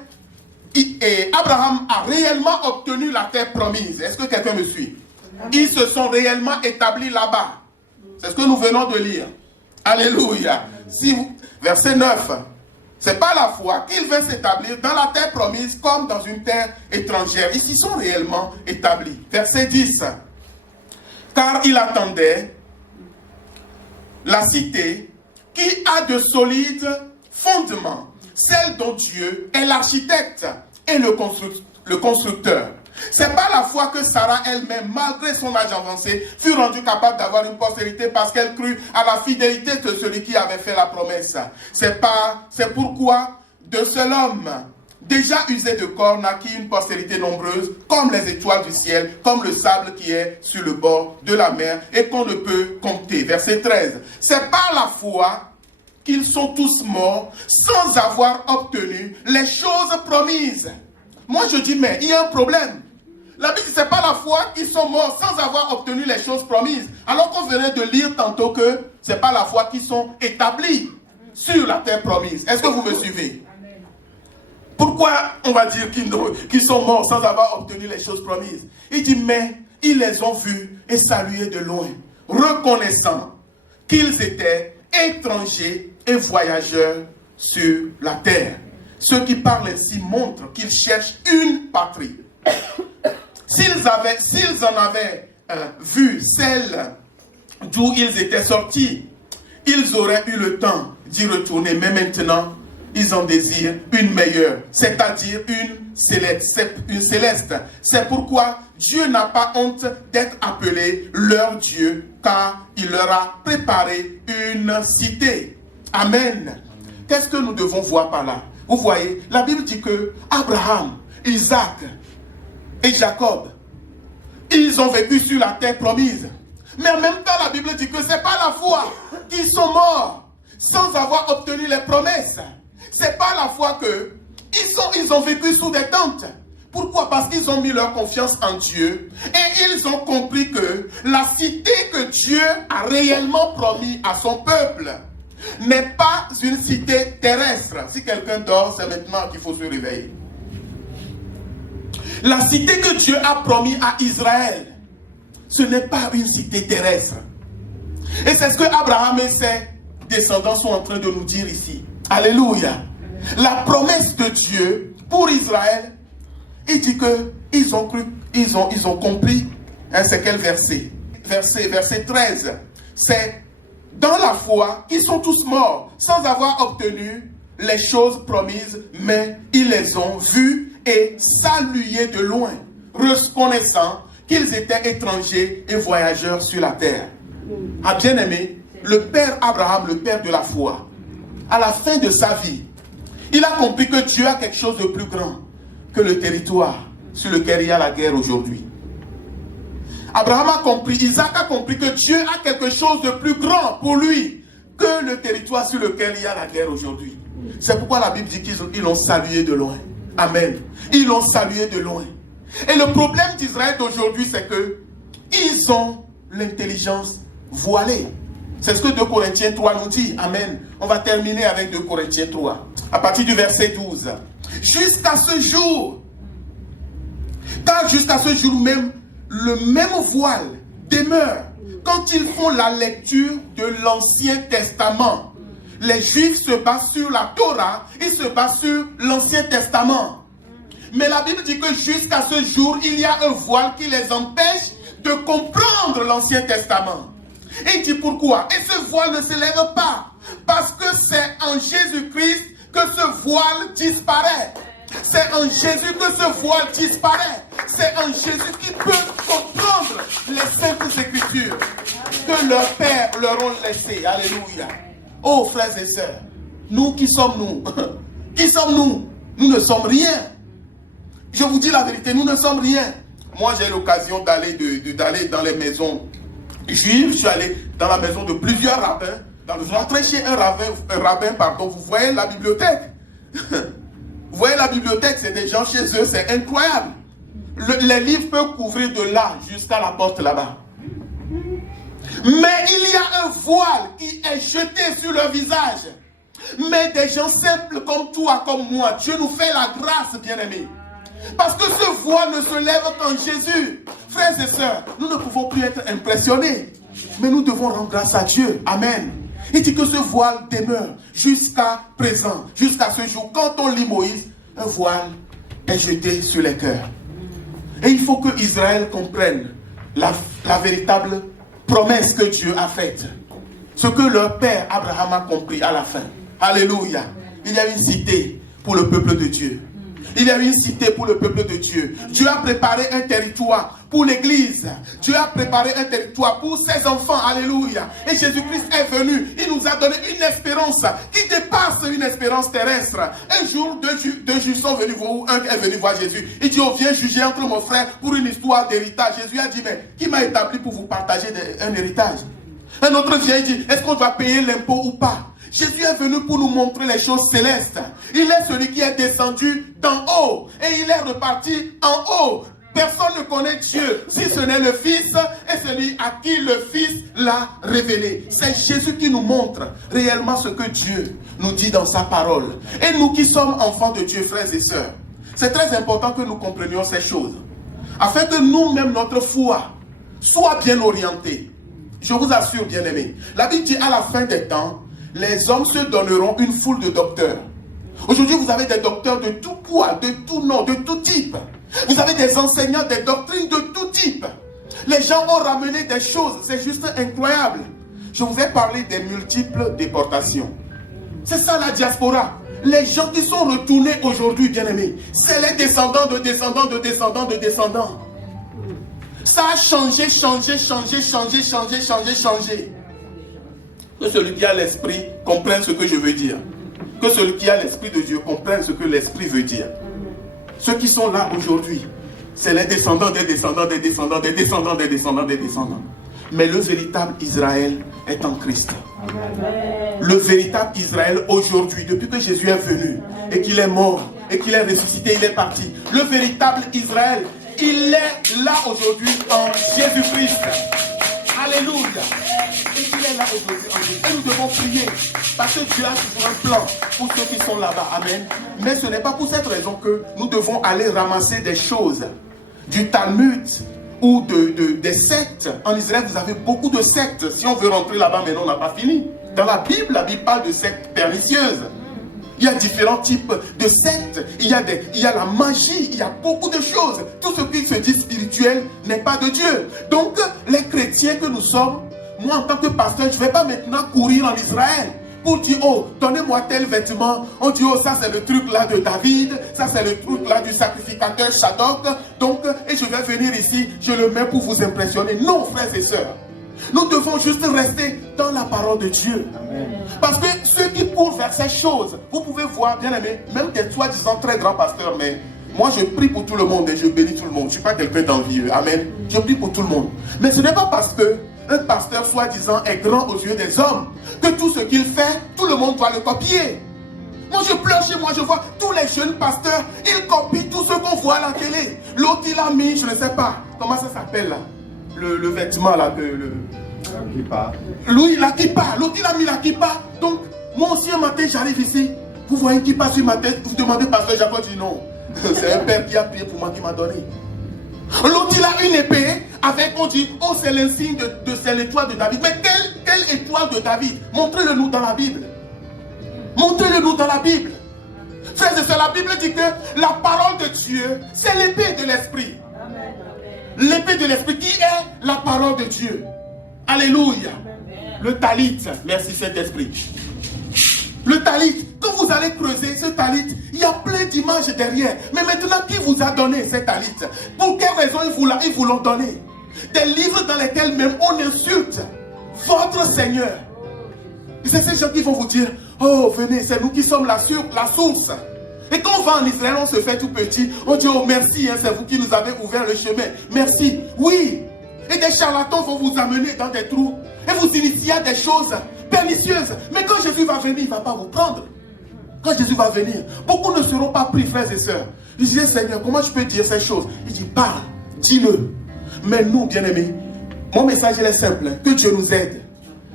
Abraham a réellement obtenu la terre promise. Est-ce que quelqu'un me suit? Ils se sont réellement établis là-bas. C'est ce que nous venons de lire. Alléluia. Verset 9. C'est par la foi qu'il veut s'établir dans la terre promise comme dans une terre étrangère. Ils s'y sont réellement établis. Verset 10. Car il attendait la cité qui a de solides fondements, celle dont Dieu est l'architecte et le constructeur. C'est par la foi que Sarah elle-même, malgré son âge avancé, fut rendue capable d'avoir une postérité parce qu'elle crut à la fidélité de celui qui avait fait la promesse. C'est pourquoi de seul homme, déjà usé de corps, naquit une postérité nombreuse, comme les étoiles du ciel, comme le sable qui est sur le bord de la mer et qu'on ne peut compter. Verset 13. C'est par la foi qu'ils sont tous morts sans avoir obtenu les choses promises. Moi je dis, mais il y a un problème. La Bible dit, c'est pas la foi qu'ils sont morts sans avoir obtenu les choses promises. Alors qu'on venait de lire tantôt que c'est pas la foi qu'ils sont établis sur la terre promise. Est-ce que vous me suivez? Pourquoi on va dire qu'ils sont morts sans avoir obtenu les choses promises? Il dit, mais ils les ont vus et salués de loin, reconnaissant qu'ils étaient étrangers et voyageurs sur la terre. Ceux qui parlent ainsi montrent qu'ils cherchent une patrie. S'ils en avaient vu celle d'où ils étaient sortis, ils auraient eu le temps d'y retourner. Mais maintenant, ils en désirent une meilleure, c'est-à-dire une céleste. C'est pourquoi Dieu n'a pas honte d'être appelé leur Dieu, car il leur a préparé une cité. Amen. Qu'est-ce que nous devons voir par là? Vous voyez, la Bible dit que Abraham, Isaac et Jacob, ils ont vécu sur la terre promise. Mais en même temps, la Bible dit que ce n'est pas la foi qu'ils sont morts sans avoir obtenu les promesses. C'est pas la foi qu'ils ont vécu sous des tentes. Pourquoi? Parce qu'ils ont mis leur confiance en Dieu et ils ont compris que la cité que Dieu a réellement promis à son peuple n'est pas une cité terrestre. Si quelqu'un dort, c'est maintenant qu'il faut se réveiller. La cité que Dieu a promis à Israël, ce n'est pas une cité terrestre. Et c'est ce que Abraham et ses descendants sont en train de nous dire ici. Alléluia. La promesse de Dieu pour Israël, il dit que ils ont cru, ils ont compris. Hein, c'est quel verset? Verset 13. C'est dans la foi qu'ils sont tous morts sans avoir obtenu les choses promises, mais ils les ont vues et salués de loin, reconnaissant qu'ils étaient étrangers et voyageurs sur la terre. Ah, bien aimé, le père Abraham, le père de la foi, à la fin de sa vie, il a compris que Dieu a quelque chose de plus grand que le territoire sur lequel il y a la guerre aujourd'hui. Abraham a compris, Isaac a compris que Dieu a quelque chose de plus grand pour lui que le territoire sur lequel il y a la guerre aujourd'hui. C'est pourquoi la Bible dit qu'ils l'ont salué de loin. Amen. Ils l'ont salué de loin. Et le problème d'Israël d'aujourd'hui, c'est que ils ont l'intelligence voilée. C'est ce que 2 Corinthiens 3 nous dit. Amen. On va terminer avec 2 Corinthiens 3. À partir du verset 12. Jusqu'à ce jour, car jusqu'à ce jour même, le même voile demeure quand ils font la lecture de l'Ancien Testament. Les Juifs se basent sur la Torah, ils se basent sur l'Ancien Testament. Mais la Bible dit que jusqu'à ce jour, il y a un voile qui les empêche de comprendre l'Ancien Testament. Et il dit pourquoi? Et ce voile ne se lève pas. Parce que c'est en Jésus-Christ que ce voile disparaît. C'est en Jésus que ce voile disparaît. C'est en Jésus qu'ils peuvent comprendre les saintes écritures que leurs pères leur ont laissées. Alléluia. Oh frères et sœurs, nous qui sommes-nous? Qui sommes-nous? Nous ne sommes rien. Je vous dis la vérité, nous ne sommes rien. Moi j'ai eu l'occasion d'aller dans les maisons juives. Je suis allé dans la maison de plusieurs rabbins. Vous rentrez chez un rabbin, vous voyez la bibliothèque. Vous voyez la bibliothèque, c'est des gens chez eux, c'est incroyable. Les livres peuvent couvrir de là jusqu'à la porte là-bas. Mais il y a un voile qui est jeté sur leur visage. Mais des gens simples comme toi, comme moi, Dieu nous fait la grâce, bien-aimés. Parce que ce voile ne se lève qu'en Jésus. Frères et sœurs, nous ne pouvons plus être impressionnés. Mais nous devons rendre grâce à Dieu. Amen. Il dit que ce voile demeure jusqu'à présent, jusqu'à ce jour. Quand on lit Moïse, un voile est jeté sur les cœurs. Et il faut que Israël comprenne la véritable promesse que Dieu a faite. Ce que leur père Abraham a compris à la fin. Alléluia. Il y a une cité pour le peuple de Dieu. Il y a une cité pour le peuple de Dieu. Dieu a préparé un territoire pour l'église. Dieu a préparé un territoire pour ses enfants. Alléluia. Et Jésus-Christ est venu. Il nous a donné une espérance qui dépasse une espérance terrestre. Un jour, deux juges sont venus voir, un est venu voir Jésus. Il dit, oh, viens juger entre mon frère pour une histoire d'héritage. Jésus a dit, mais qui m'a établi pour vous partager un héritage? Un autre vient et dit, est-ce qu'on doit payer l'impôt ou pas? Jésus est venu pour nous montrer les choses célestes. Il est celui qui est descendu d'en haut et il est reparti en haut. Personne ne connaît Dieu si ce n'est le Fils et celui à qui le Fils l'a révélé. C'est Jésus qui nous montre réellement ce que Dieu nous dit dans sa parole. Et nous qui sommes enfants de Dieu, frères et sœurs, c'est très important que nous comprenions ces choses. Afin que nous-mêmes, notre foi soit bien orientée. Je vous assure, bien-aimés, la Bible dit à la fin des temps, les hommes se donneront une foule de docteurs. Aujourd'hui, vous avez des docteurs de tout poids, de tout nom, de tout type. Vous avez des enseignants, des doctrines de tout type. Les gens ont ramené des choses, c'est juste incroyable. Je vous ai parlé des multiples déportations. C'est ça la diaspora. Les gens qui sont retournés aujourd'hui, bien-aimés, c'est les descendants de descendants de descendants de descendants. Ça a changé. Que celui qui a l'esprit comprenne ce que je veux dire. Que celui qui a l'esprit de Dieu comprenne ce que l'esprit veut dire. Ceux qui sont là aujourd'hui, c'est les descendants des descendants des descendants des descendants des descendants des descendants. Mais le véritable Israël est en Christ. Amen. Le véritable Israël aujourd'hui, depuis que Jésus est venu et qu'il est mort et qu'il est ressuscité, il est parti. Le véritable Israël, il est là aujourd'hui en Jésus-Christ. Alléluia. Et il est là aujourd'hui en Jésus. Et nous devons prier parce que Dieu a toujours un plan pour ceux qui sont là-bas. Amen. Mais ce n'est pas pour cette raison que nous devons aller ramasser des choses du Talmud ou des sectes. En Israël, vous avez beaucoup de sectes. Si on veut rentrer là-bas, mais non, on n'a pas fini. Dans la Bible parle de sectes pernicieuses. Il y a différents types de sectes. Il y a la magie. Il y a beaucoup de choses. Tout ce qui se dit spirituel n'est pas de Dieu. Donc, les chrétiens que nous sommes, moi en tant que pasteur, je ne vais pas maintenant courir en Israël pour dire, oh, donnez-moi tel vêtement. On dit, oh, ça c'est le truc là de David. Ça c'est le truc là du sacrificateur Shadok. Donc, et je vais venir ici, je le mets pour vous impressionner. Non, frères et sœurs. Nous devons juste rester dans la parole de Dieu. Amen. Parce que ceux qui courent vers ces choses, vous pouvez voir, bien aimé, même des soi-disant très grands pasteurs, mais moi je prie pour tout le monde et je bénis tout le monde. Je ne suis pas quelqu'un d'envieux. Amen. Je prie pour tout le monde. Mais ce n'est pas parce que un pasteur soi-disant est grand aux yeux des hommes que tout ce qu'il fait, tout le monde doit le copier. Moi je pleure chez moi, je vois tous les jeunes pasteurs, ils copient tout ce qu'on voit à la télé. L'autre il a mis, je ne sais pas, comment ça s'appelle là, le vêtement là, la kippa. Lui, la kippa, l'autre il a mis la kippa. Donc, moi aussi un matin j'arrive ici, vous voyez une kippa sur ma tête, vous demandez pasteur Jacob, je dis non, c'est un père qui a prié pour moi qui m'a donné. L'autre il a une épée avec, on dit, oh c'est l'insigne c'est l'étoile de David. Mais quelle étoile de David? Montrez-le nous dans la Bible. Montrez-le nous dans la Bible. Frères et et sœurs, la Bible dit que la parole de Dieu, c'est l'épée de l'esprit. L'épée de l'esprit qui est la parole de Dieu. Alléluia. Le talit, merci Saint-Esprit. Le talit, quand vous allez creuser ce talit, il y a plein d'images derrière. Mais maintenant, qui vous a donné ce talit? Pour quelle raison ils vous l'ont donné? Des livres dans lesquels même on insulte votre Seigneur. C'est ces gens qui vont vous dire, oh venez, c'est nous qui sommes la source. Et quand on va en Israël, on se fait tout petit. On dit, oh merci, hein, c'est vous qui nous avez ouvert le chemin. Merci. Oui. Et des charlatans vont vous amener dans des trous. Et vous initier à des choses pernicieuses. Mais quand Jésus va venir, il ne va pas vous prendre. Quand Jésus va venir, beaucoup ne seront pas pris, frères et sœurs. Ils disent, Seigneur, comment je peux dire ces choses? Il dit, parle, dis-le. Mais nous, bien-aimés, mon message il est simple. Que Dieu nous aide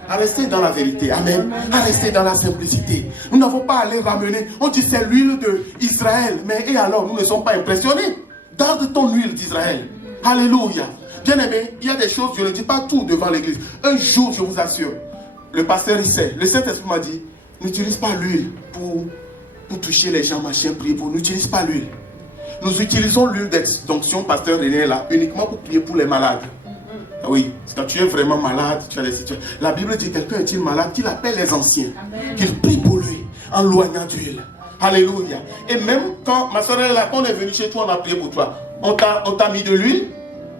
à rester dans la vérité. Amen. À rester dans la simplicité. Nous n'avons pas à les ramener. On dit c'est l'huile d'Israël. Mais et alors, nous ne sommes pas impressionnés. Garde ton huile d'Israël. Alléluia. Bien-aimé, il y a des choses, je ne dis pas tout devant l'église. Un jour, je vous assure, le pasteur il sait, le Saint-Esprit m'a dit, n'utilise pas l'huile pour toucher les gens, machin, prier pour. N'utilise pas l'huile. Nous utilisons l'huile d'onction, pasteur René, là, uniquement pour prier pour les malades. Oui, quand tu es vraiment malade, tu as des situations. La Bible dit quelqu'un est-il malade, qu'il appelle les anciens, qu'il prie pour lui, en loignant d'huile. Alléluia. Et même quand, ma soeur est là, quand on est venu chez toi, on a prié pour toi. On t'a mis de l'huile?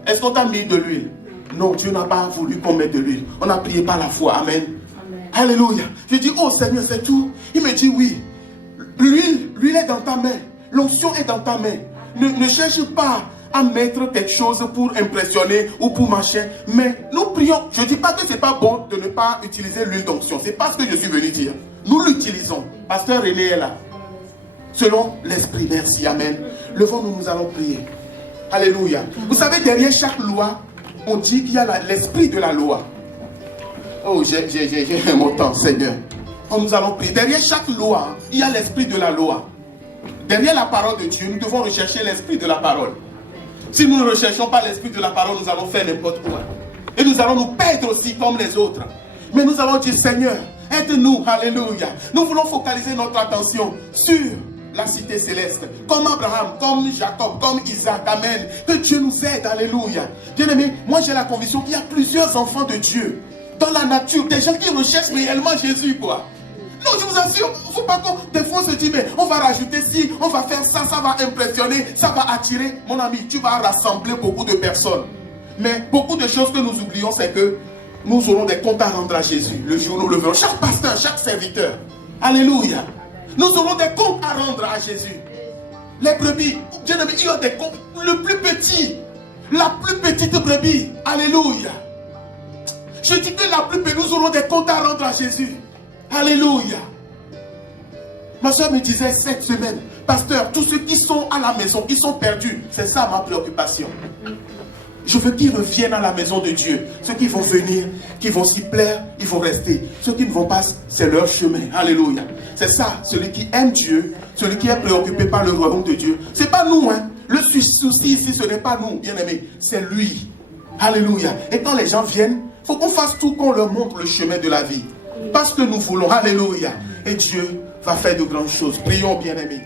Est-ce qu'on t'a mis de l'huile? Non, Dieu n'a pas voulu qu'on mette de l'huile. On a prié par la foi. Amen. Alléluia. Je dis, oh Seigneur, c'est tout. Il me dit, oui. L'huile est dans ta main. L'onction est dans ta main. Ne cherche pas à mettre quelque chose pour impressionner ou pour machin. Mais nous prions. Je ne dis pas que ce n'est pas bon de ne pas utiliser l'huile d'onction. Ce n'est pas ce que je suis venu dire. Nous l'utilisons. Pasteur René est là. Selon l'esprit. Merci. Amen. Levons-nous, nous allons prier. Alléluia. Vous savez, derrière chaque loi, on dit qu'il y a l'esprit de la loi. Oh, j'ai mon temps, Seigneur. Oh, nous allons prier. Derrière chaque loi, il y a l'esprit de la loi. Derrière la parole de Dieu, nous devons rechercher l'esprit de la parole. Si nous ne recherchons pas l'esprit de la parole, nous allons faire n'importe quoi. Et nous allons nous perdre aussi comme les autres. Mais nous allons dire, Seigneur, aide-nous, alléluia. Nous voulons focaliser notre attention sur la cité céleste. Comme Abraham, comme Jacob, comme Isaac, amen. Que Dieu nous aide, alléluia. Bien-aimés, moi j'ai la conviction qu'il y a plusieurs enfants de Dieu dans la nature, des gens qui recherchent réellement Jésus, quoi. Non, je vous assure, il ne faut pas qu'on... Des fois, on se dit, mais on va rajouter ci, on va faire ça, ça va impressionner, ça va attirer. Mon ami, tu vas rassembler beaucoup de personnes. Mais beaucoup de choses que nous oublions, c'est que nous aurons des comptes à rendre à Jésus. Le jour où nous le verrons. Chaque pasteur, chaque serviteur. Alléluia. Nous aurons des comptes à rendre à Jésus. Les brebis, bien-aimés, il y a des comptes. Le plus petit, la plus petite brebis. Alléluia. Je dis que la plus petite, nous aurons des comptes à rendre à Jésus. Alléluia. Ma soeur me disait cette semaine, pasteur, tous ceux qui sont à la maison, qui sont perdus, c'est ça ma préoccupation. Je veux qu'ils reviennent à la maison de Dieu. Ceux qui vont venir, qui vont s'y plaire, ils vont rester. Ceux qui ne vont pas, c'est leur chemin. Alléluia. C'est ça, celui qui aime Dieu, celui qui est préoccupé par le royaume de Dieu. Ce n'est pas nous, hein. Le souci ici, ce n'est pas nous, bien-aimés. C'est lui. Alléluia. Et quand les gens viennent, il faut qu'on fasse tout, qu'on leur montre le chemin de la vie. Parce que nous voulons. Alléluia. Et Dieu va faire de grandes choses. Prions, bien-aimés.